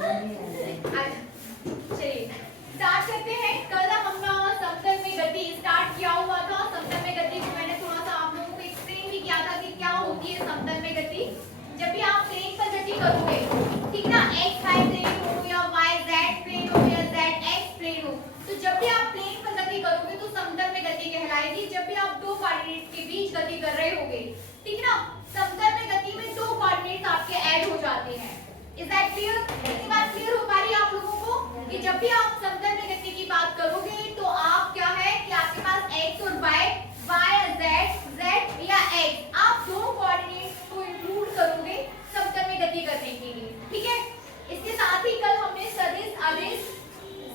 चलिए स्टार्ट करते हैं। कल हमने समतल में गति स्टार्ट किया हुआ था। समतल में गति को मैंने थोड़ा सा आप लोगों को एक्सप्लेन भी किया था कि क्या होती है समतल में गति। जब भी आप प्लेन पर गति करोगे, ठीक ना, x y प्लेन हो या y z प्लेन हो या z x प्लेन हो, तो जब भी आप प्लेन पर गति करोगे तो समतल में गति कहलाएगी। जब भी आप दो कोऑर्डिनेट के बीच गति कर रहे होगे, ठीक ना, समतल में गति में दो कोऑर्डिनेट्स आपके ऐड हो जाते हैं। Is that clear? इतनी बात क्लियर हो पा रही है आप लोगों को कि जब भी आप समतल में गति की बात करोगे तो आप क्या है कि आपके पास x और y या z या x, आप दो कोऑर्डिनेट्स को इंक्लूड करोगे समतल में गति करने के लिए, ठीक है। इसके साथ ही कल हमने सदिश अदिश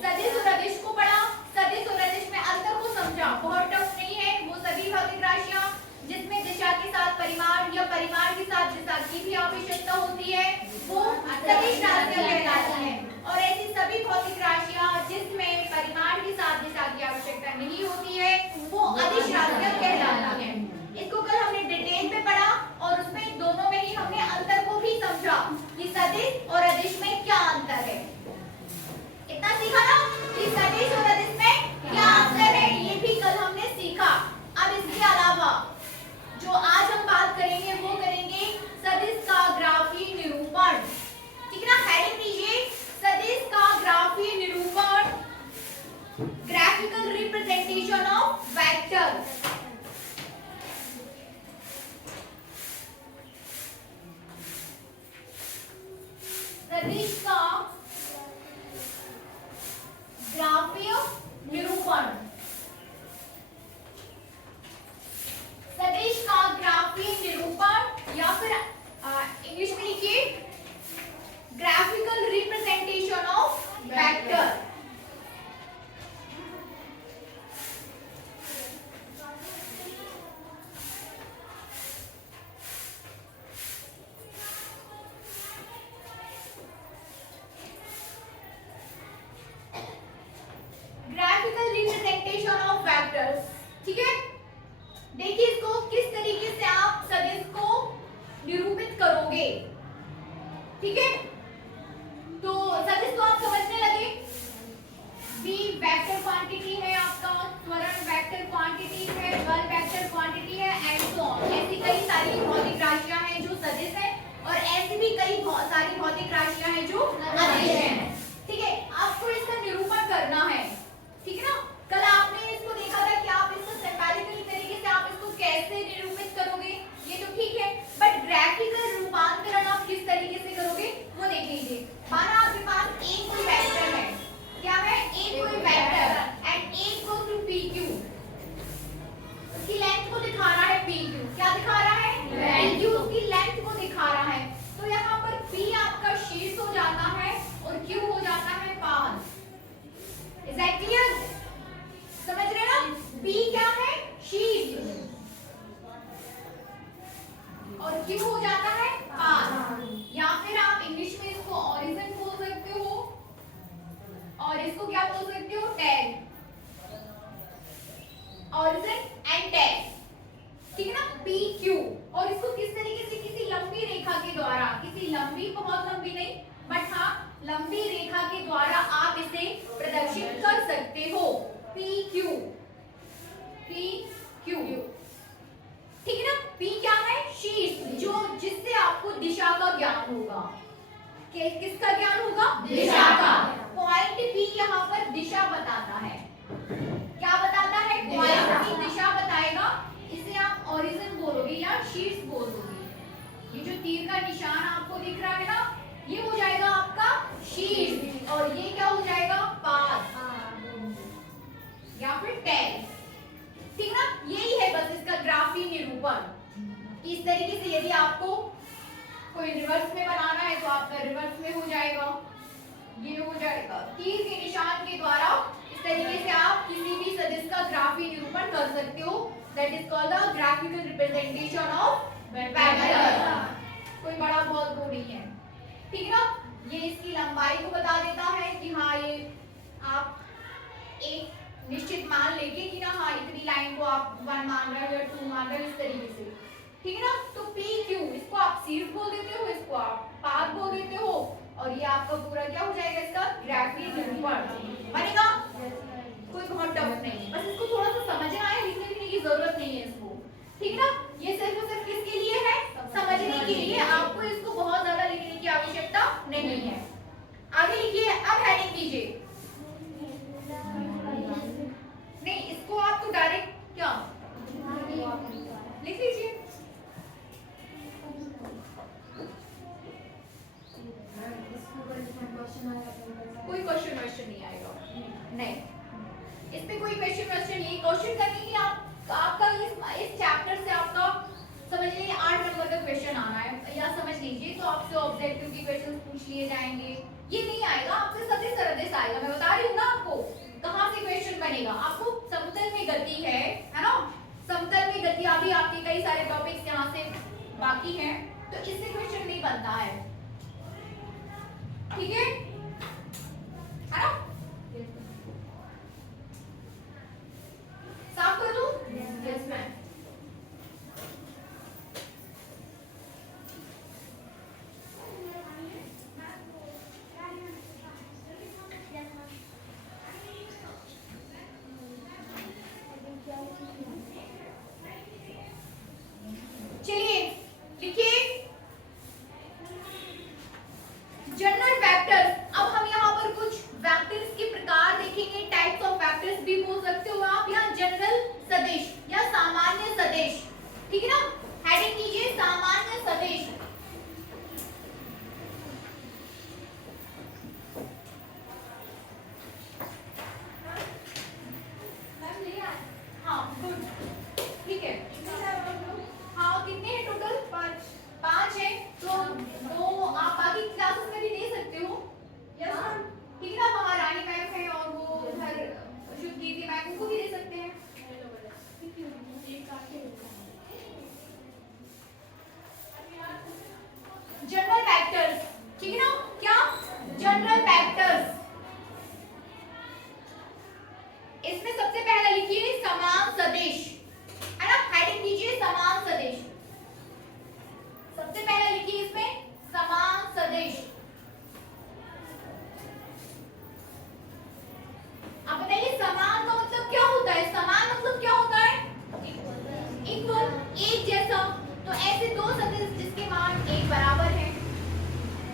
सदिश और अदिश को पढ़ा। सदिश और अदिश में अंतर को समझा, बहुत टफ नहीं है। वो सभी भौतिक राशियां जिसमें दिशा के साथ परिमाण या परिमाण के साथ दिशा की भी आवश्यकता होती है वो सदिश राशियां कहलाती हैं। और ऐसी सभी भौतिक राशियां जिसमें परिमाण के साथ दिशा की आवश्यकता नहीं होती है वो अदिश राशियां कहलाती हैं। इसको कल हमने डिटेल में पढ़ा और उसमें दोनों में ही हमने अंतर को भी समझा कि सदिश और अदिश में क्या अंतर है। इतना सीखा ना कि सदिश और अदिश में क्या अंतर है, ये भी कल हमने सीखा। अब इसके अलावा जो आज हम बात करेंगे वो करेंगे सदिश का ग्राफीय निरूपण, ठीक है ना। हेडिंग दीजिए सदिश का ग्राफीय निरूपण, ग्राफिकल रिप्रेजेंटेशन ऑफ वेक्टर। सदिश का ग्राफीय निरूपण, सदिश का ग्राफीय निरूपण या फिर इंग्लिश में लिखिए graphical representation of vector. Graphical representation of vectors, ठीक है। देखिए इसको किस तरीके से आप सदिश को निरूपित करोगे, ठीक है। तो सदिश तो आप समझने लगे। V वेक्टर क्वांटिटी है आपका, त्वरण वेक्टर क्वांटिटी है, बल वेक्टर क्वांटिटी है एंड सो ऑन। ऐसी कई सारी भौतिक राशियां हैं जो सदिश है और ऐसी भी कई सारी भौतिक राशियां हैं जो अदिश हैं, ठीक है। आपको इसका निरूपण करना है, ठीक है ना। कल आपने इसको देखा था कि आप इसको सिंबॉलिकल तरीके से आप इसको कैसे निरूपित करोगे, ये तो ठीक है, बट ग्राफिकल रूपांतरण आप किस तरीके से करोगे वो देख लीजिए। माना आपके पास एक कोई वेक्टर है, क्या है, एक कोई वेक्टर एंड एक गोस टू PQ, उसकी लेंथ को दिखा रहा है PQ, क्या दिखा रहा है, PQ उसकी लेंथ को दिखा रहा है। तो यहाँ पर P आपका शीर्ष हो जाता है और Q हो जाता है पाद। Is that clear? समझ रहे ना, P क्या है, शीर्ष और Q हो जाता है पाद, या फिर आप इंग्लिश में इसको ऑरिजिन बोल सकते हो और इसको क्या बोल सकते हो, टैग, ऑरिजिन एंड टैग, ठीक है ना, PQ। और इसको किस तरीके से किसी लंबी रेखा के द्वारा, किसी लंबी, बहुत लंबी नहीं बट हाँ लंबी रेखा के द्वारा आप इसे प्रदर्शित कर सकते हो। PQ, ठीक है ना। P क्या है, शीर्ष, जो जिससे आपको दिशा का ज्ञान होगा। किसका ज्ञान होगा, दिशा का। पॉइंट P यहाँ पर दिशा बताता है, क्या बताता है, पॉइंट P दिशा बताएगा। इसे आप ओरिजिन बोलोगे या शीर्ष बोलोगे। ये जो तीर का निशान आपको दिख रहा है ना, ये हो जाएगा आपका शीर्ष और ये क्या हो जाएगा, पाद या फिर टैग, ठीक ना। यही है बस इसका ग्राफीय निरूपण। इस तरीके से यदि आपको कोई रिवर्स में बनाना है तो आपका रिवर्स में हो जाएगा, ये हो जाएगा। तीर के निशान के द्वारा इस तरीके से आप किसी भी सदिश का ग्राफीय निरूपण कर सकते हो। That is called the graphical representation of vector. कोई बड़ा बहुत वो नहीं है, ठीक है ना। ये इसकी लंबाई को बता देता है कि हाँ ये आप एक निश्चित मान लेके कि ना हाँ इतनी लाइन को आप 1 मान रहे हो या 2 मान रहे हो, इस तरीके से, ठीक है ना। तो PQ इसको आप शीर्ष बोल देते हो, इसको आप पाद बोल देते हो और ये आपका पूरा क्या बनेगा? कोई बहुत टफ नहीं है, बस इसको थोड़ा सा समझना है, लिखने लिखने की जरूरत नहीं है इसको, ठीक है ना? ये सिर्फ और सिर्फ किसके लिए है? समझने के लिए, आपको इसको बहुत ज्यादा लिखने की आवश्यकता नहीं है। आगे लिखिए, अब हेडिंग दीजिए। नहीं, इसको आप तो डायरेक्ट क्या लिख लीजिए। कोई क्वेश्चन नहीं आएगा, नहीं, इस पे कोई क्वेश्चन नहीं। क्वेश्चन करने की आपका इस चैप्टर से आपका समझ लीजिए 8 नंबर का क्वेश्चन आना है, या समझ लीजिए तो आपसे ऑब्जेक्टिव के क्वेश्चन पूछ लिए जाएंगे, ये नहीं आएगा आपसे, सदी सरदेश आएगा। मैं बता रही हूँ ना आपको कहाँ से क्वेश्चन बनेगा। आपको समतल में गति है ना, समतल में गति अभी आपके कई सारे टॉपिक्स यहाँ से बाकी हैं, तो इससे क्वेश्चन नहीं बनता है, ठीक है ना? साफ कर दूं? Yes ma'am. चलिए लिखिए जनरल वेक्टर्स। अब हम यहाँ पर कुछ वेक्टर्स के प्रकार देखेंगे, टाइप्स ऑफ वेक्टर्स भी बोल सकते हो आप, या जनरल सदिश या सामान्य सदिश, ठीक है ना? हेडिंग कीजिए सामान्य सदिश। हाँ गुड, ठीक है। हाँ कितने हैं टोटल? 5 है, तो 2 आप बाकी क्लासेस में भी दे सकते हो, यस ठीक है ना? हमारा रानी मैम है और वो उधर शुद्धीति मैम, उनको भी दे सकते हैं। जनरल वेक्टर्स, ठीक है ना? क्या? General vectors. इसमें सबसे पहला लिखिए समान सदिश, है ना? हेडिंग दीजिए समान सदिश। सबसे पहला लिखिए इसमें समान सदिश। अब बताइए समान का मतलब क्या होता है? समान मतलब क्या होता है? इक्वल, एक जैसा। तो ऐसे दो सदिश जिसके मान एक बराबर है,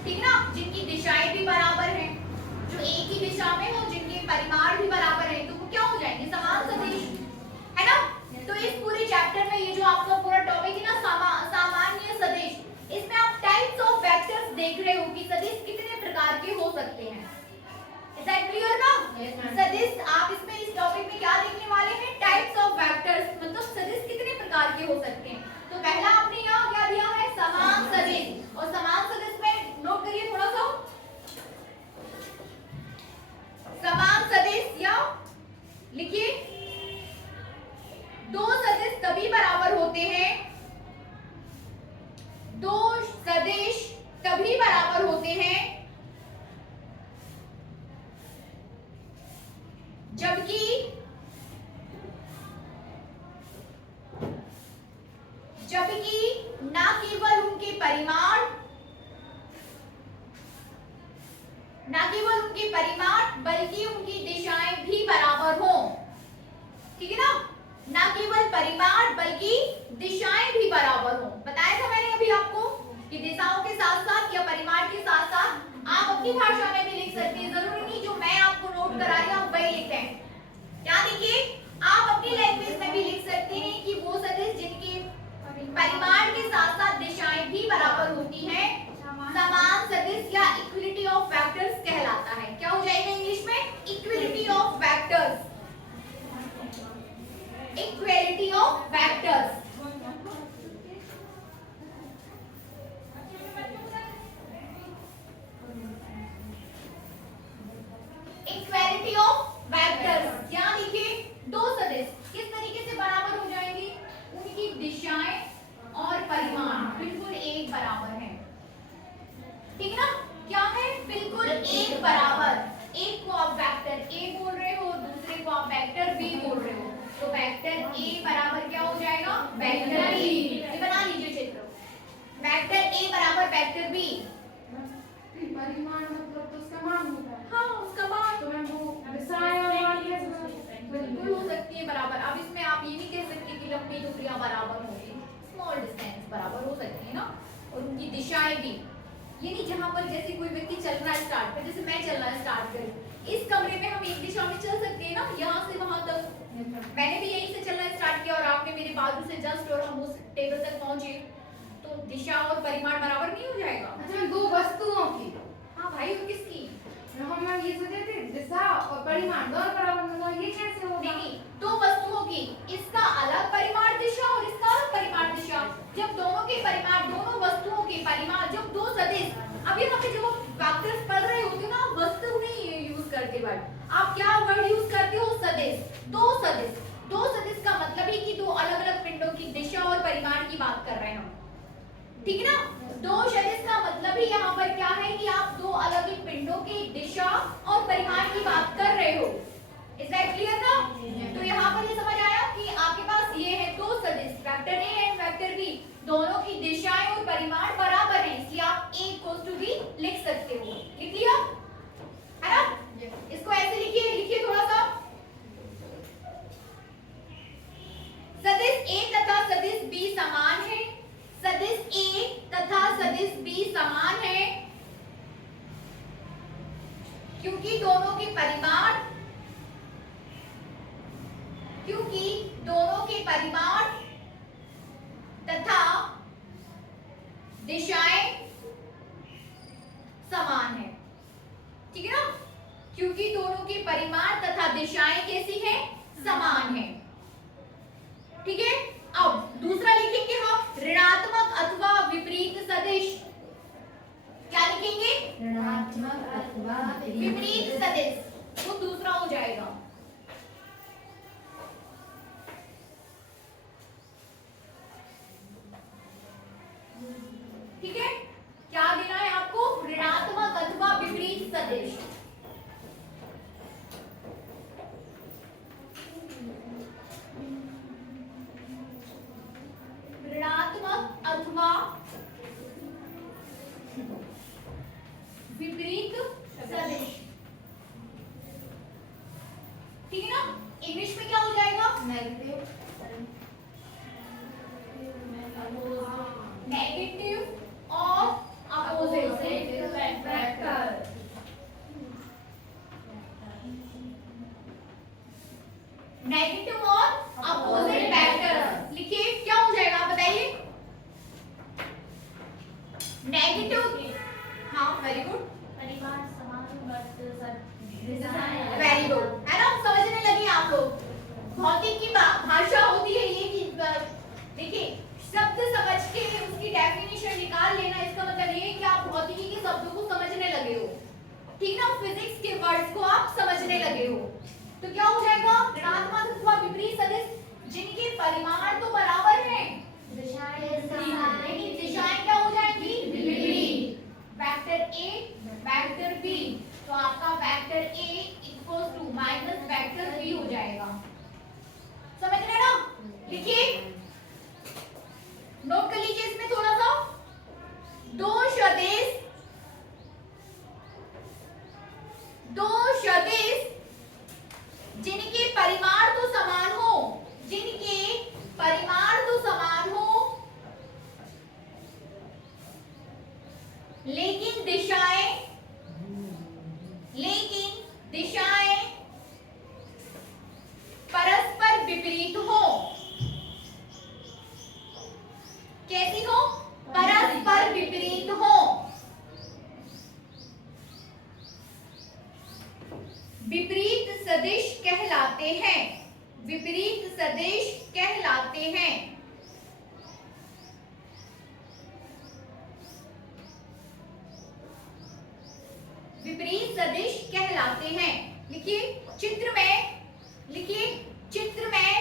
ठीक है ना? जिनकी दिशाएं भी बराबर हैं, जो एक ही दिशा में हो, जिनके परिमाण भी बराबर है, तो वो क्या हो जाएंगे? समान सदिश, है ना? तो इस पूरे चैप्टर में ये जो आपका पूरा टॉपिक है ना सामान्य सदिश, इसमें आप टाइप्स ऑफ वेक्टर्स देख रहे हो कि सदिश कितने प्रकार के हो सकते हैं। इज दैट क्लियर ना? सदिश आप इसमें इस टॉपिक में क्या देखने वाले हैं? टाइप्स ऑफ वेक्टर्स, मतलब सदिश कितने प्रकार के हो सकते हैं। तो पहला आपने यहाँ क्या दिया है? समान सदिश। और समान सदिश में नोट करिए थोड़ा सा, समान सदिश या लिखिए दो सदिश तभी बराबर होते हैं, दो सदिश तभी बराबर होते हैं जबकि न केवल उनके परिमाण, बल्कि उनकी दिशाएं भी बराबर हों, ठीक है ना? न केवल परिमाण बल्कि दिशाएं भी बराबर हों। बताया था मैंने अभी आपको कि दिशाओं के साथ साथ या परिमाण के साथ साथ आप अपनी भाषा में भी लिख सकते हैं, जरूरी नहीं जो मैं आपको नोट करा रही हूं वही लिखें। क्या देखिए, आप अपनी लैंग्वेज में भी लिख सकते हैं कि वो सदिश जिनके परिमाण के साथ साथ दिशाएं भी बराबर होती हैं समान सदिश या इक्विलिटी ऑफ वेक्टर्स कहलाता है। क्या हो जाएगा इंग्लिश में? Equality of vectors, equality of vectors. Equality of vectors, यहाँ देखिए दो सदिश किस तरीके से बराबर हो जाएंगे? उनकी दिशाएं और परिमाण बिल्कुल एक बराबर है, ठीक है ना? क्या है? बिल्कुल एक बराबर। एक को आप वेक्टर ए बोल रहे हो, दूसरे को आप वेक्टर बी बोल रहे हो, तो वेक्टर ए बराबर क्या हो जाएगा? Vector B. ये बना लीजिए चित्र, वेक्टर ए बराबर वेक्टर बी। परिमाण मतलब तो उसका मान होता है। हाँ उसका मान, तो मैम दिशाएं भी, यानी जहां पर जैसे कोई व्यक्ति चल रहा है स्टार्ट पर, जैसे मैं चल रहा है स्टार्ट कर, इस कमरे में हम एक दिशा में चल सकते हैं ना, यहाँ से वहां तक। मैंने भी यहीं से चलना स्टार्ट किया और आपने मेरे बाजू से जस्ट और हम उस टेबल तक पहुंचे, तो दिशा और परिमाण बराबर नहीं हो जाएगा? अच्छा, दो वस्तुओं की। हाँ भाई, और किसकी? हम ये सोचे थे दिशा और परिमाण दोनों बराबर होना, ये कैसे होगा? नहीं, दो वस्तुओं की, इसका अलग परिमाण दिशा और इसका अलग परिमाण दिशा। जब दोनों के परिमाण, दोनों वस्तुओं के परिमाण, जब दो सदिश, अब यहाँ पे जब आप वेक्टर्स पढ़ रहे होते हो ना, वस्तु नहीं यूज करते वर्ड, आप क्या वर्ड यूज करते हो? सदिश। दो सदिश, दो सदिश का मतलब है कि दो अलग अलग पिंडों की दिशा और परिमाण की बात कर रहे हैं हम, ठीक है ना? दो सदिश का मतलब ही यहाँ पर क्या है कि आप दो अलग अलग पिंडों की दिशा और परिमाण की बात कर रहे हो। इज दैट क्लियर ना? तो यहाँ पर ये समझ आया कि आपके पास ये है दो सदिश, vector A and vector B, दोनों की दिशाएं और परिमाण बराबर हैं, इसलिए आप a इक्वल्स टू b लिख सकते हो। लिख लिया है ना? इसको ऐसे लिखिए, लिखिए थोड़ा सा। सदिश a तथा सदिश b समान है, सदिश a तथा सदिश b समान है क्योंकि दोनों के परिमाण, क्योंकि दोनों के परिमाण तथा दिशाएं समान है, ठीक है ना? क्योंकि दोनों के परिमाण तथा दिशाएं कैसी हैं? समान है, ठीक है? अब दूसरा लिखेंगे हम, ऋणात्मक अथवा विपरीत सदिश। क्या लिखेंगे? ऋणात्मक अथवा विपरीत सदिश, वो दूसरा हो जाएगा। ठीक है, क्या देना है आपको? ऋणात्मक अथवा विपरीत सदिश। ऋणात्मक अथवा विपरीत सदिश, ठीक है ना? इंग्लिश में क्या हो जाएगा? नेगेटिव नेगेटिव और अपोजिट वेक्टर। नेगेटिव और अपोजिट वेक्टर लिखिए, क्या हो जाएगा आप बताइए? नेगेटिव, हाँ वेरी गुड, परिमाण समान बट वेरी गुड, है ना? समझने लगे आप लोग? भौतिक की भाषा होती है ये कि देखिए, शब्द समझ के उसकी डेफिनेशन निकाल लेना, इसका मतलब ये है कि आप भौतिकी के शब्दों को समझने लगे हो, ठीक ना? फिजिक्स के वर्ड्स को आप समझने लगे हो। तो क्या हो जाएगा? ऋणात्मक अथवा विपरीत सदिश जिनके परिमाण तो बराबर हैं, लेकिन दिशाएं क्या हो जाएंगी? विपरीत। वेक्टर a, वेक्टर b, तो आपका vector a equals to minus vector b हो जाएगा। समझ रहे ना? लिखिए, नोट कर लीजिए इसमें थोड़ा सा। दो सदिश, दो सदिश जिनके परिमाण तो समान हो, जिनके परिमाण तो समान हो लेकिन दिशाएं परस्पर विपरीत हो। कैसी हो? परस्पर विपरीत हो। विपरीत सदिश कहलाते हैं, विपरीत सदिश कहलाते हैं। विपरीत सदिश कहलाते हैं। लिखिए चित्र में, लिखिए चित्र में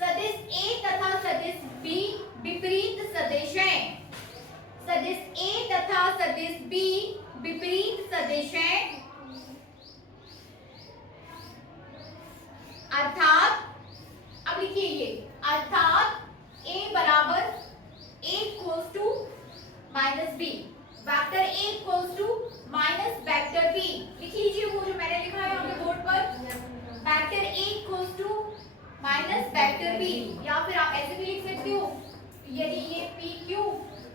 सदिश A तथा सदिश B विपरीत सदिश हैं। सदिश A तथा सदिश B विपरीत सदिश हैं, अर्थात, अब लिखिए ये, अर्थात A बराबर A equals to minus B, vector A equals to minus vector B। लिख लीजिए वो जो मैंने लिखा है आपके बोर्ड पर, vector A equals to minus vector B, या फिर आप ऐसे भी लिख सकते हो, यदि ये PQ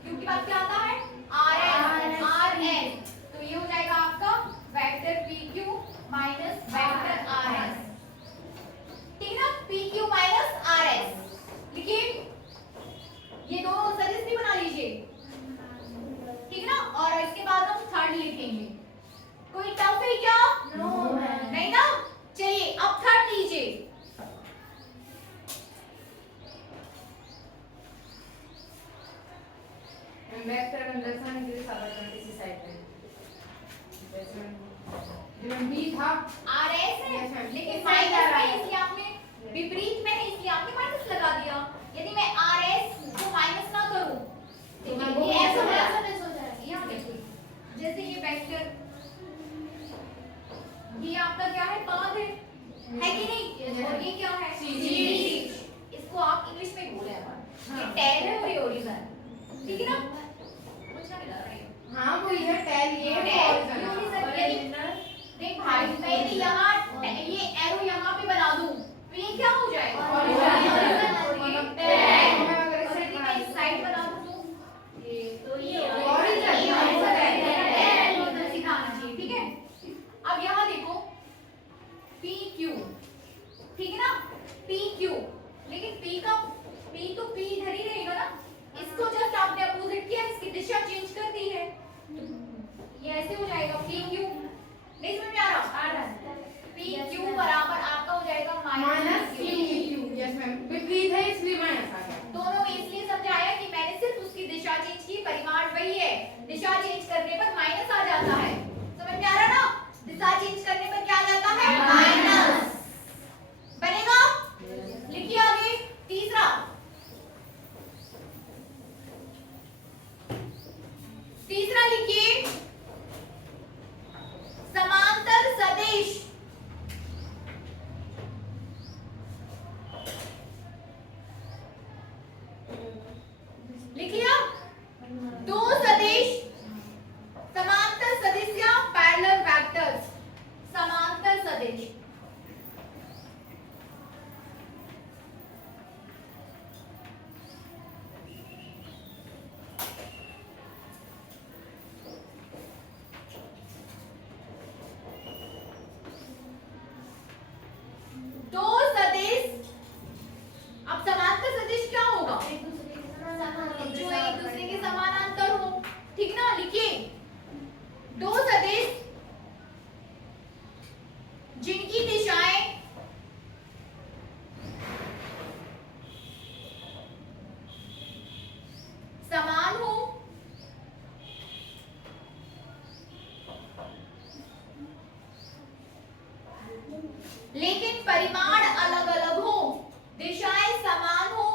क्यू के बाद क्या आता है आर एस, तो ये हो जाएगा आपका vector P Q minus vector R S, ठीक है ना, P Q minus R S. लिखिए ये दोनों सदिश भी बना लीजिए, ठीक है ना, और इसके बाद हम थर्ड लिखेंगे। कोई टफ है क्या? नो नहीं ना, चलिए अब थर्ड लीजिए। वेक्टर कंडक्शन के साथ इसी साइड पे जैसे बी था आर एस है Yes, ma'am. लेकिन इस माइनस side आ रहा है है। इसलिए आपने विपरीत में है इसलिए आपने माइनस लगा दिया। यदि मैं आर एस को माइनस ना करूं तो मैं ये ऐसा वो ऐसा हो जाएगा। यहाँ देखिए जैसे ये वेक्टर ये आपका क्या है पाथ है कि नहीं, और ये क्या है शीर्ष। इसको आप इंग्लिश में बोले ये टेल है और ये ओरिजिन, ठीक है ना, अच्छा नहीं लग रहा है। हाँ वो ये टेल ये देख भाई मैं यदि यहाँ ये एरो यहाँ पे बना दूं तो ये क्या हो जाएगा यदि मैं इस साइड बना दूं तो ये सिखाना चाहिए, ठीक है। अब यहाँ देखो पी क्यू, ठीक है ना, पी क्यू, लेकिन पी तो पी इधर ही रहेगा ना, इसको जस्ट आपने अपोजिट किया, इसकी दिशा चेंज कर दी है, ये ऐसे हो जाएगा पी क्यू, नहीं समझ में आ रहा? पी क्यू बराबर आपका हो जाएगा माइनस क्यू। यस मैम, विपरीत है इसलिए माइनस आ गया। दोनों में इसलिए समझाया कि मैंने सिर्फ उसकी दिशा चेंज की, परिमाण वही है, दिशा चेंज करने पर माइनस आ जाता है, समझ में आ रहा ना, दिशा चेंज करने पर क्या आ जाता है माइनस बनेगा। लिखिए आगे तीसरा लिखिए समांतर सदिश, लिखिए दो सदिश समांतर सदिश या पैरेलल वेक्टर्स, समांतर सदिश दो सदिश, अब समांतर सदिश क्या होगा? जो एक दूसरे के समानांतर हो, ठीक ना। लिखिए दो सदिश जिनकी दिशाएं समान हो लेकिन परिमाण अलग अलग हो, दिशाएं समान हो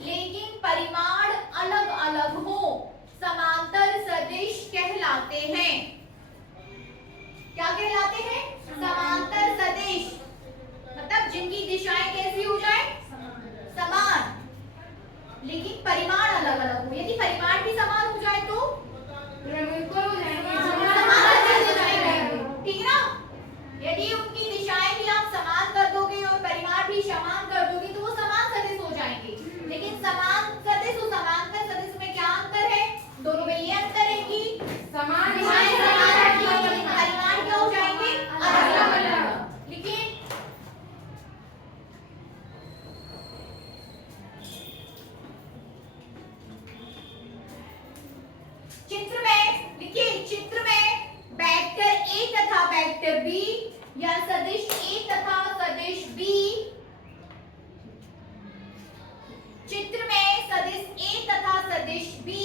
लेकिन परिमाण अलग अलग हो, समांतर सदिश कहलाते हैं। क्या कहलाते हैं? समांतर सदिश, मतलब जिनकी दिशाएं कैसी हो जाए समान लेकिन परिमाण अलग अलग हो। यदि परिमाण भी समान हो जाए तो इक्वल हो जाएंगे, समान सदिश हो जाएंगे, ठीक है ना। यदि उनकी दिशाएं भी आप समान कर दोगे और परिमाण भी समान कर दोगे तो वो समान सदिश हो जाएंगे। लेकिन समान सदिश और समांतर सदिश में क्या अंतर है? दोनों में ये अंतर है कि समान दिशाएं समान होंगी लेकिन परिमाण क्या हो जाएंगे अलग अलग। लिखिए चित्र में, लिखिए चित्र में वेक्टर ए तथा वेक्टर बी या सदिश ए तथा सदिश बी, चित्र में सदिश ए तथा सदिश बी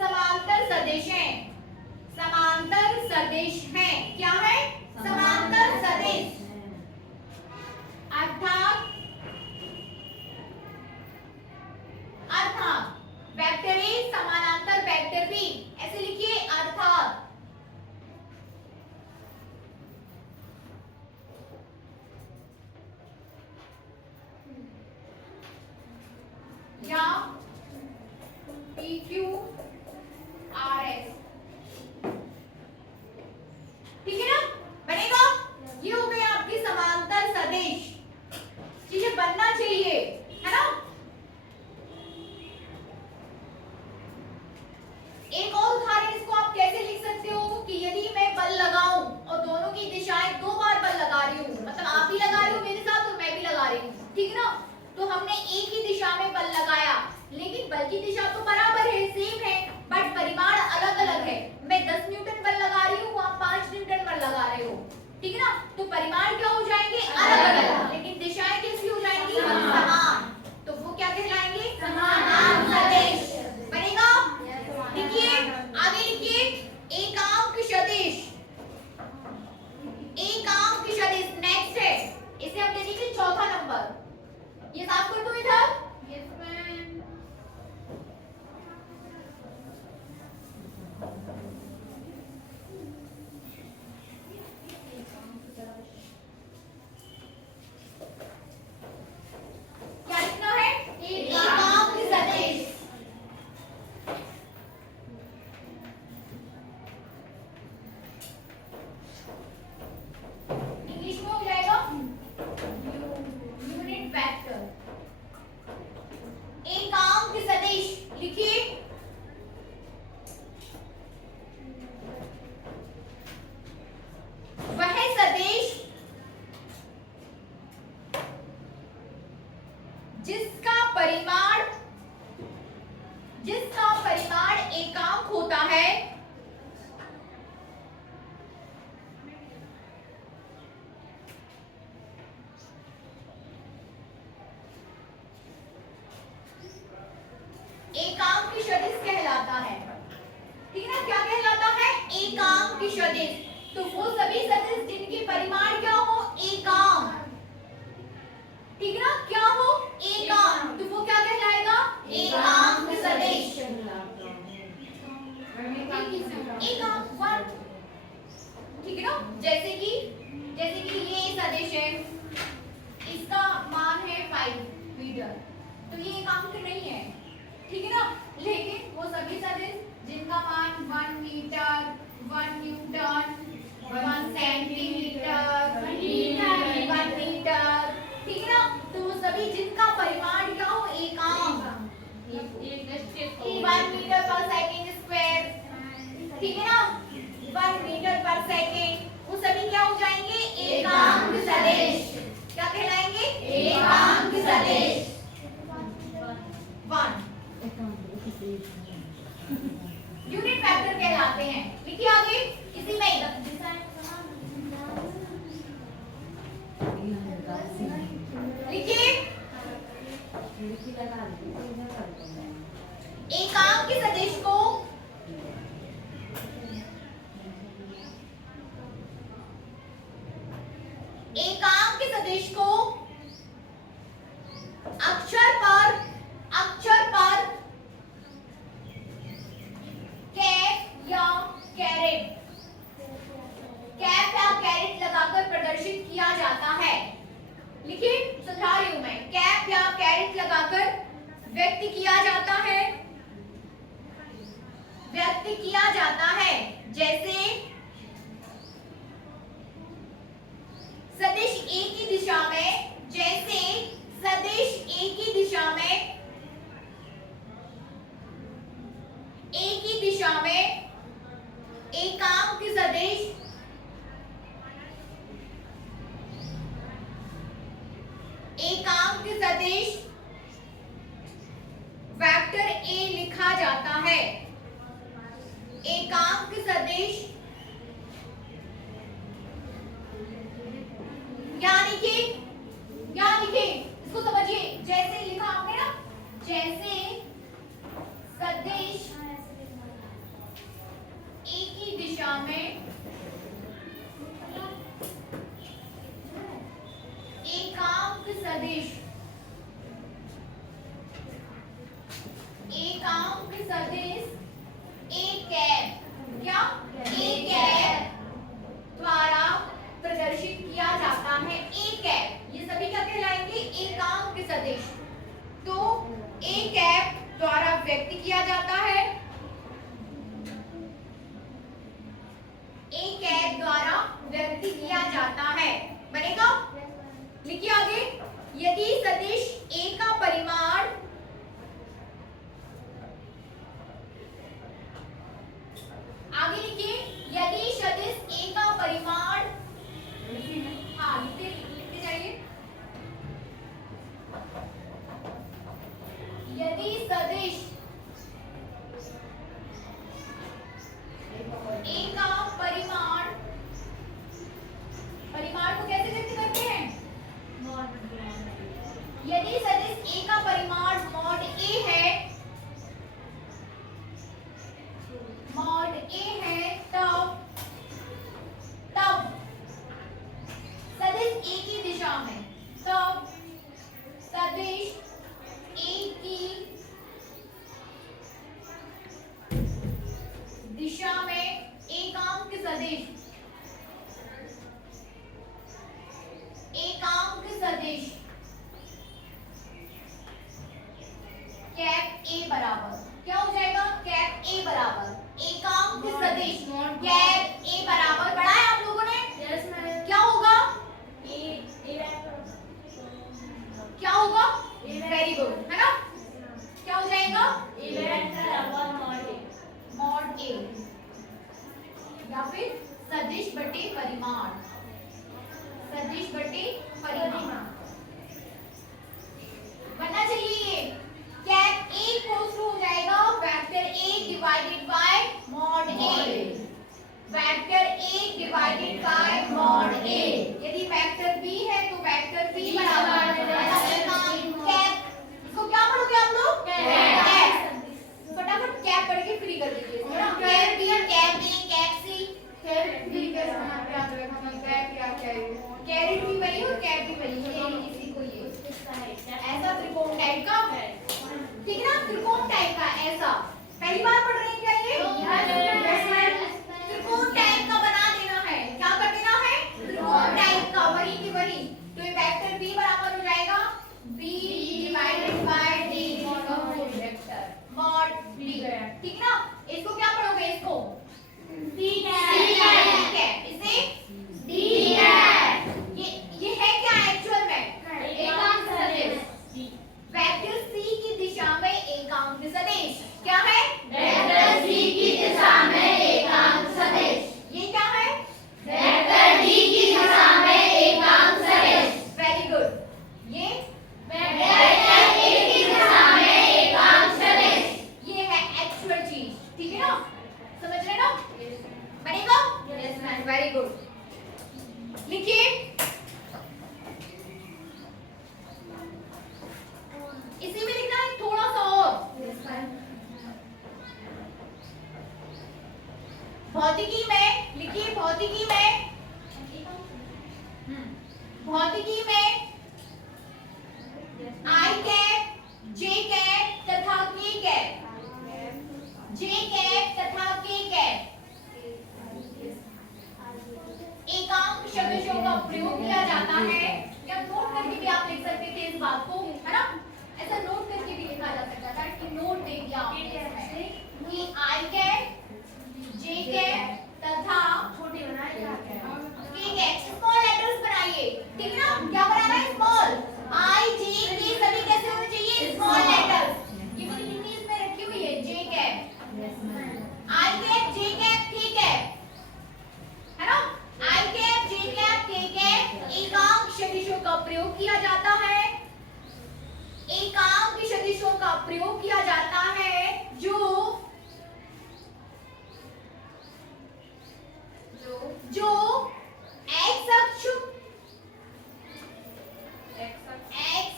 समांतर सदिश हैं, समांतर सदिश हैं। क्या है? समांतर सदिश, अर्थात वेक्टर ए समानांतर वेक्टर बी, ऐसे लिखिए अर्थात या पी क्यू आर एस, ठीक है ना, बनेगा। ये हो गया आपकी समांतर सदिश, चीजें बनना चाहिए। ठीक है ना, क्या कहलाता है? एकांक सदिश। तो वो सभी सदिश जिनके परिमाण क्या हो? एकांक। ठीक है ना, क्या हो? एकांक। तो वो क्या कहलाएगा? एकांक सदिश। एकांक वन। ठीक है ना, जैसे कि ये सदिश है, इसका मान है 5 मीटर, तो ये एकांक नहीं है। ठीक है ना, लेकिन वो सभी सदिश जिनका मान 1 मीटर, 1 न्यूटन, 1 सेंटीमीटर, 1 मीटर, ठीक है ना, तो वो सभी जिनका परिमाण क्या हो? एकांक। 1 मीटर पर सेकेंड स्क्वायर, ठीक है ना, 1 मीटर पर सेकेंड, वो सभी क्या हो जाएंगे? एकांक सदिश। क्या कहलाएंगे? एकांक सदिश। 1 यूनिट वेक्टर कहलाते हैं। लिखिए आगे, इसी में लिखिए, एकांक सदिश को अक्षर पर कैप या कैरेट लगाकर प्रदर्शित किया जाता है। लिखिए, समझा रही हूं मैं। कैप या कैरेट लगाकर व्यक्त किया जाता है, जैसे सदिश एक ही दिशा में, एकांक सदिश वेक्टर ए लिखा जाता है। एकांक सदिश यहाँ लिखे, इसको समझिए। जैसे लिखा आपने ना, जैसे सदिश एक ही दिशा में एकांक सदिश एक कैप द्वारा प्रदर्शित किया जाता है। एक कैप, ये सभी क्या कहलाएंगे? एकांक सदिश। तो एक कैप द्वारा व्यक्त किया जाता है, एक कैप द्वारा व्यक्त किया जाता है, बनेगा। लिखिए आगे, यदि सदिश ए का परिमाण आगे लिखिए, यदि सदिश ए का परिमाण, हाँ लिखते जाइए। यदि सदिश ए का परिमाण को कैसे व्यक्त करते हैं? यदि सदिश ए का परिमाण मॉड ए है, तब सदिश ए की दिशा में, तब सदिश ए की दिशा में एकांक सदिश कैप ए बराबर क्या हो जाएगा? कैप ए बराबर एकांक सदिश कैप ए बराबर, पढ़ा है आप लोगों ने? क्या होगा? क्या होगा? वेरी गुड, है ना? क्या हो जाएगा? मॉड ए या फिर सदिश बटे परिमाण, बनना चाहिए ये। कैप ए इक्वल्स टू हो जाएगा vector A divided by mod A. ऐसा। पहली बार पढ़ रहे हैं क्या ये? Yes, ma'am. त्रिकोण टाइप का बना देना है। क्या कर देना है? त्रिकोण टाइप का, वही की वही। तो ये वेक्टर b बराबर हो जाएगा b divided by d mod d। ठीक है ना? इसको क्या पढ़ोगे? इसको ठीक ठीक है। इसे ये है क्या एक्चुअल में? एकांक सदिश। वेक्टर c की दिशा में एकांक सदिश क्या है? वेक्टर c की दिशा में एकांक सदिश। ये क्या है? वेक्टर d की दिशा में एकांक सदिश। Very good. ये वेक्टर a की दिशा में एकांक सदिश। ये है एक्चुअल चीज। ठीक है ना? समझ रहे ना? बनेगा? Yes, ma'am. Very good. लिखिए इसी में लिखना है थोड़ा सा और। भौतिकी में लिखिए, भौतिकी में भौतिकी में I कैप, J कैप तथा K कैप, J कैप तथा K कैप एकांक सदिशों का प्रयोग किया जाता है। या नोट करके भी आप लिख सकते थे इस बात को, है ना? ऐसा नोट करके भी लिखा जा सकता था कि नोट दे दिया आपने इसमें कि I कैप, J कैप तथा छोटी बनाए क्या क्या? K कैप स्मॉल लेटर्स बनाइए। ठीक है ना? क्या बनाना है? स्मॉल। I, J, K सभी कैसे होने चाहिए? Small letters. ये मेरी हिंदी इसमें रखी हुई है J cap, I cap, J cap, K cap, है ना? I cap, J cap, K cap एकांक सदिशों का प्रयोग किया जाता है। एकांक सदिशों का प्रयोग किया जाता है जो x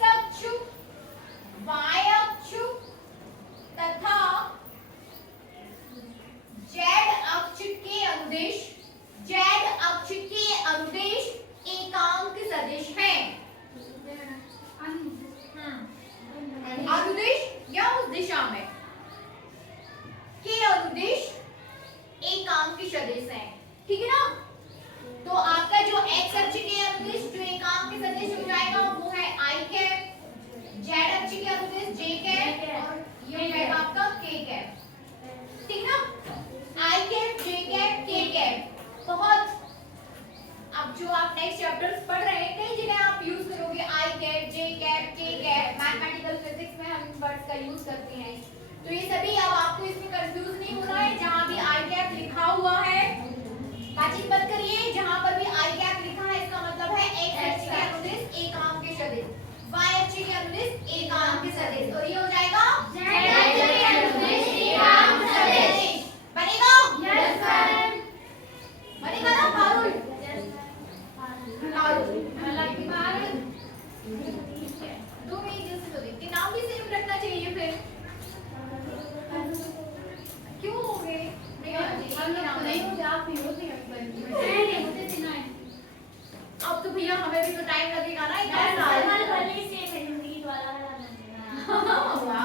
अक्ष y अक्ष तथा z अक्ष के अनुदेश एकांक सदिश हैं। अनुदेश या उस दिशा में के अनुदेश एकांक सदिश हैं। ठीक है ना? तो आपका जो x अक्ष के अनुदेश जो एकांक सदिश हो जाएगा वो है I कैप, z अक्ष के अनुदेश J कैप और ये हो जाएगा आपका K कैप। ठीक ना? I cap, J cap, K cap बहुत अब जो आप नेक्स्ट चैप्टर्स पढ़ रहे हैं कई जगह आप यूज करोगे I cap, J cap, K cap. Mathematical physics में हम इन वर्ड्स का यूज करते हैं। तो ये सभी अब आपको इसमें कंफ्यूज नहीं होना है। जहां भी I कैप लिखा हुआ है बातचीत मत करिए। जहां पर भी I कैप लिखा है इसका मतलब है x अक्ष के अनुदिश एकांक सदिश, y अक्ष के अनुदिश एकांक सदिश और ये हो जाएगा z अक्ष के अनुदिश एकांक सदिश। बनेगा? Yes, ma'am. बनेगा ना? फारुल दो मिनट जैसे तो देखते नाम भी सेम रखना चाहिए। फिर क्यों हो गए? हम लोग नहीं होते, आप ही होते हैं। अब तो भैया हमें भी तो टाइम लगेगा ना। वाली से हिंदी वाला वाह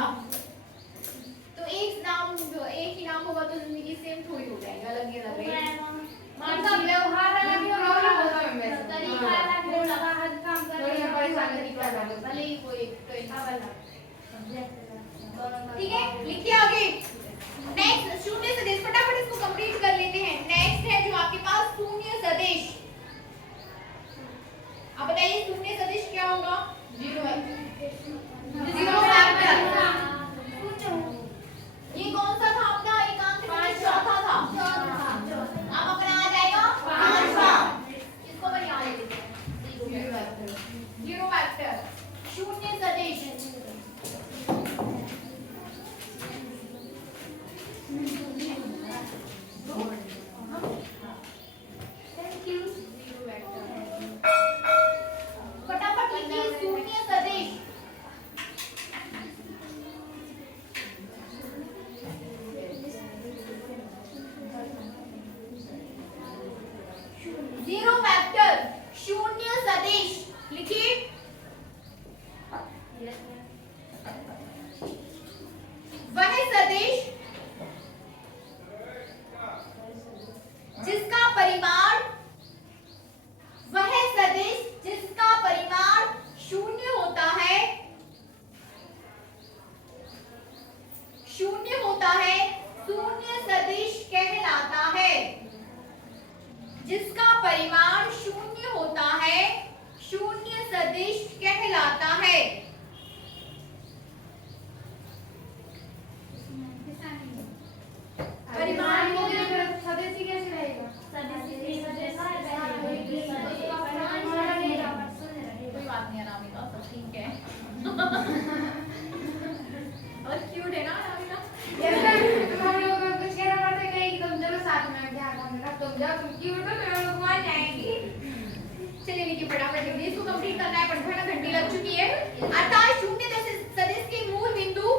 लिखिए, अर्थात शून्य सदिश के मूल बिंदु,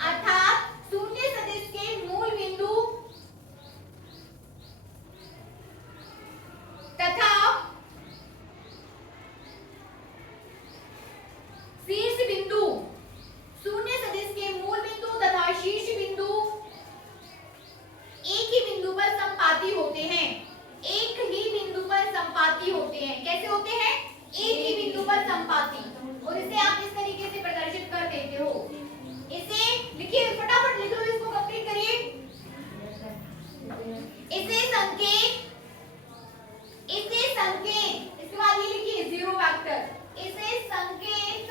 अर्थात शून्य सदिश के मूल बिंदु तथा शीर्ष बिंदु, शून्य सदिश के मूल बिंदु तथा शीर्ष बिंदु एक ही बिंदु पर संपाती होते हैं। एक ही बिंदु पर संपाती होते हैं। कैसे होते हैं? एक ही बिंदु पर संपाती। और इसे आप इस तरीके से प्रदर्शित कर देते हो। इसे लिखिए, फटाफट लिख लो, इसको कंप्लीट करिए। इसे संकेत, इसके बाद ये लिखिए जीरो वेक्टर। इसे संकेत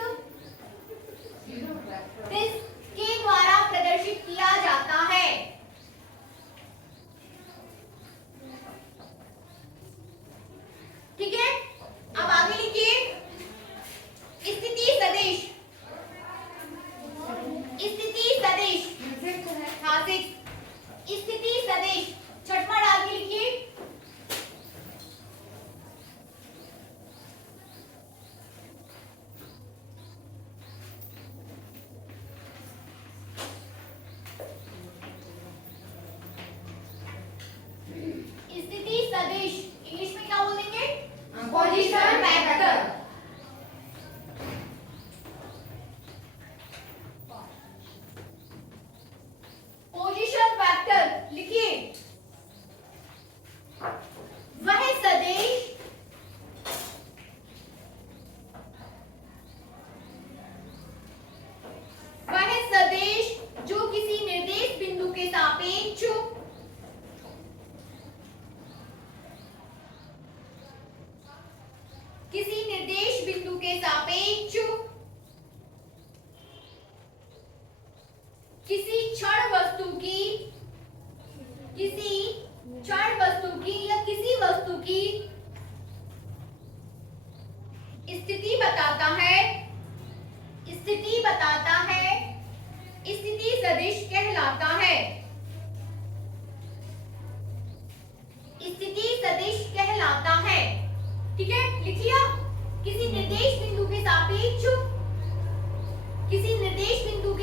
के द्वारा प्रदर्शित किया जाता है। ठीक है, अब आगे लिखिए, स्थिति सदिश, हाँ 6, स्थिति सदिश, छठवां डाल के लिखिए। स्थिति सदिश इंग्लिश में क्या बोलेंगे? Position vector. पोजीशन वेक्टर लिखिए, वह सदिश जो किसी निर्देश बिंदु के सापेक्ष किसी क्षण वस्तु की या किसी वस्तु की स्थिति बताता है, स्थिति सदिश कहलाता है। स्थिति सदिश कहलाता है। ठीक है, लिख लिया। किसी निर्देश बिंदु के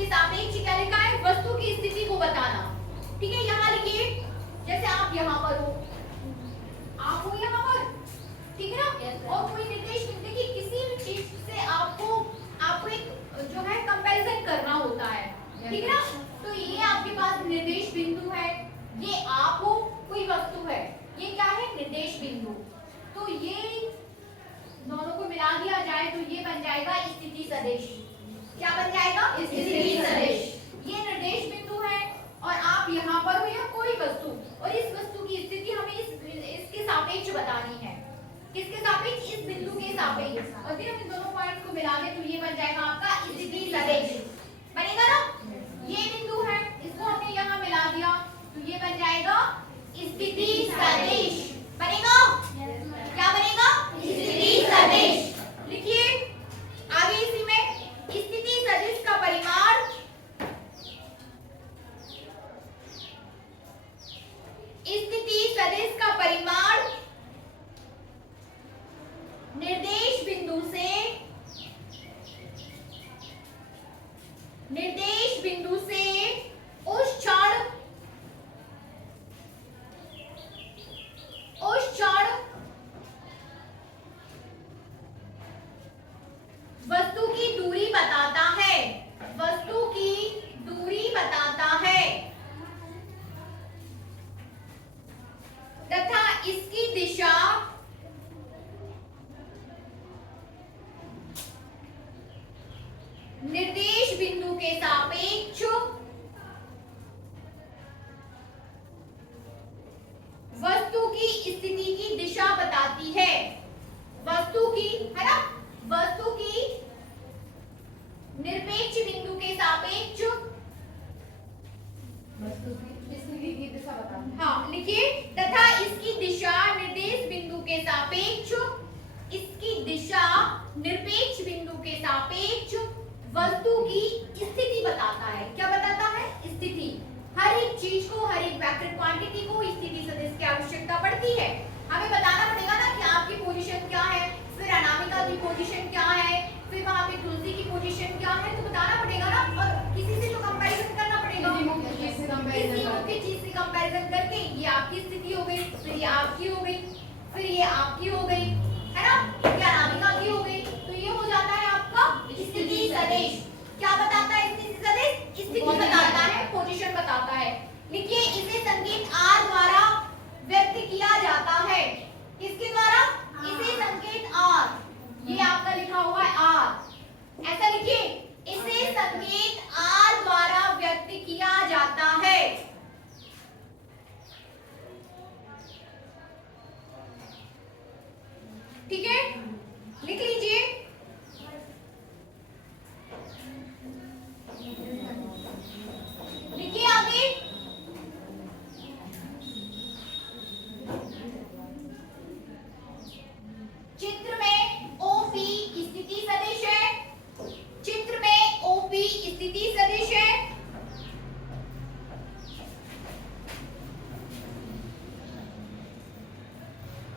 सापेक्ष क्या लिखा है? वस्तु की स्थिति को बताना। ठीक है, यहाँ लिखिए, जैसे आप यहाँ पर हो, आप हो यहाँ पर, ठीक है ना? और कोई निर्देश बिंदु की किसी भी चीज से आपको एक जो है कंपैरिजन करना होता है, ठीक है ना? तो ये आपके पास निर्देश बिंदु है, ये आप हो, कोई वस्तु है, ये क्या है? निर्देश बिंदु। तो ये दोनों को मिला दिया जाए तो ये बन जाएगा स्थिति सदिश। क्या बन जाएगा? स्थिति सदिश। ये निर्देश बिंदु है और आप यहाँ पर हो या कोई वस्तु, और इस वस्तु की स्थिति हमें इसके सापेक्ष बतानी है। किसके सापेक्ष? इस बिंदु के सापेक्ष। और फिर हम इन दोनों पॉइंट्स को मिला दें तो ये बन जाएगा आपका स्थिति सदिश। बनेगा ना? ये बिंदु है, इसको हमने यहाँ मिला दिया तो ये बन जाएगा स्थिति सदिश। बनेगा? क्या बनेगा? स्थिति सदिश। लिखिए आगे इसी में, स्थिति सदिश का परिमाण निर्देश बिंदु से उस क्षण वस्तु की दूरी बताता है, तथा इसकी दिशा निर्देश बिंदु के सापेक्ष वस्तु की स्थिति की दिशा बताती है। वस्तु की, है ना? वस्तु की निरपेक्ष बिंदु के सापेक्ष वस्तु की स्थिति की दिशा बताती है। हाँ लिखिए, तथा इसकी दिशा निर्देश बिंदु के सापेक्ष, इसकी दिशा निरपेक्ष बिंदु के सापेक्ष वस्तु की स्थिति बताता है। क्या बताता है? स्थिति। हर एक चीज को, हर एक वेक्टर क्वांटिटी को स्थिति सदिश की आवश्यकता पड़ती है। हमें बताना पड़ेगा ना कि आपकी पोजीशन क्या है, फिर अनामिका की पोजीशन क्या है, फिर वहां पे में तुलसी की पोजीशन क्या है तो बताना पड़ेगा ना, और किसी से तो कंपैरिजन करना पड़ेगा, किसी मुख्य चीज से कंपैरिजन किसी मुख्य चीज से कंपैरिजन करके ये आपकी स्थिति हो गई, फिर ये आपकी हो गई, फिर ये आपकी हो गई, है ना, या अनामिका की हो गई, तो ये हो जाता है आपका स्थिति सदिश। क्या बताता है स्थिति सदिश? स्थिति बताता है, पोजीशन बताता है। लिखिए इसे संकेत R द्वारा व्यक्त किया जाता है। किसके द्वारा? इसे संकेत R, ये आपका लिखा हुआ है R, ऐसा लिखिए, इसे संकेत R द्वारा व्यक्त किया जाता है। ठीक है, लिख लीजिए। लिखिए आगे, चित्र में OP स्थिति सदिश है, चित्र में OP स्थिति सदिश है,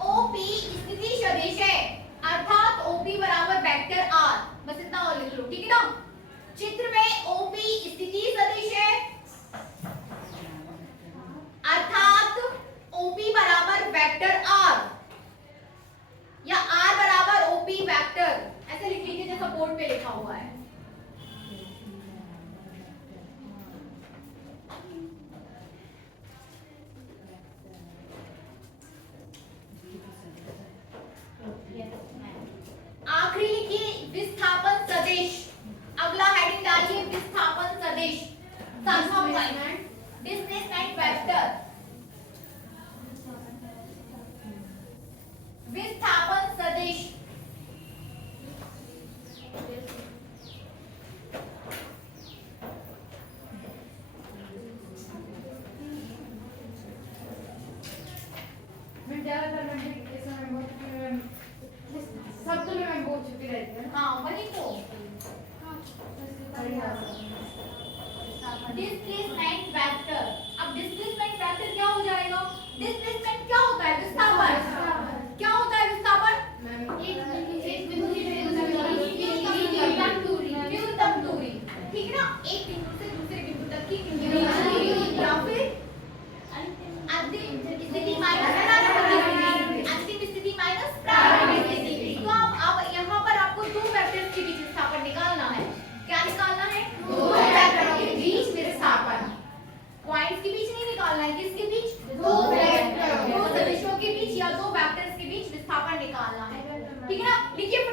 OP स्थिति सदिश है, अर्थात OP बराबर वेक्टर R, बस इतना और लिख लो, ठीक है ना। चित्र में OP स्थिति सदिश है, अर्थात OP बराबर वेक्टर R या R बराबर OP वेक्टर, ऐसे लिख लीजिए जैसा बोर्ड पे लिखा हुआ है। आखिरी लिखिए विस्थापन सदिश, अगला हेडिंग डालिए विस्थापन सदिश, सातवां पॉइंट डिस्प्लेसमेंट वेक्टर, विस्थापन सदिश। मैं ज्यादातर इस समय बहुत शब्द में मैं बहुत छुपी रहती हूँ। हाँ वही तो, डिस्प्लेसमेंट वेक्टर। अब डिस्प्लेसमेंट वेक्टर क्या हो जाएगा? डिस्प्लेसमेंट क्या होता है? विस्थापन। क्या होता है विस्थापन? एक बिंदु से न्यूनतम दूरी, ठीक है ना, एक बिंदु से दूसरे बिंदु तक की न्यूनतम दूरी, या फिर अंतिम स्थिति माइनस अंतिम स्थिति माइनस प्रारंभिक स्थिति। तो अब यहाँ पर आपको दो वेक्टर्स के बीच विस्थापन निकालना है। क्या निकालना है? दो वेक्टर के बीच विस्थापन। पॉइंट्स के बीच नहीं निकालना है, किसके बीच? दो वेक्टर, दो सदिशों के बीच या दो वेक्टर्स के बीच विस्थापन निकालना है, ठीक है ना। लिखिए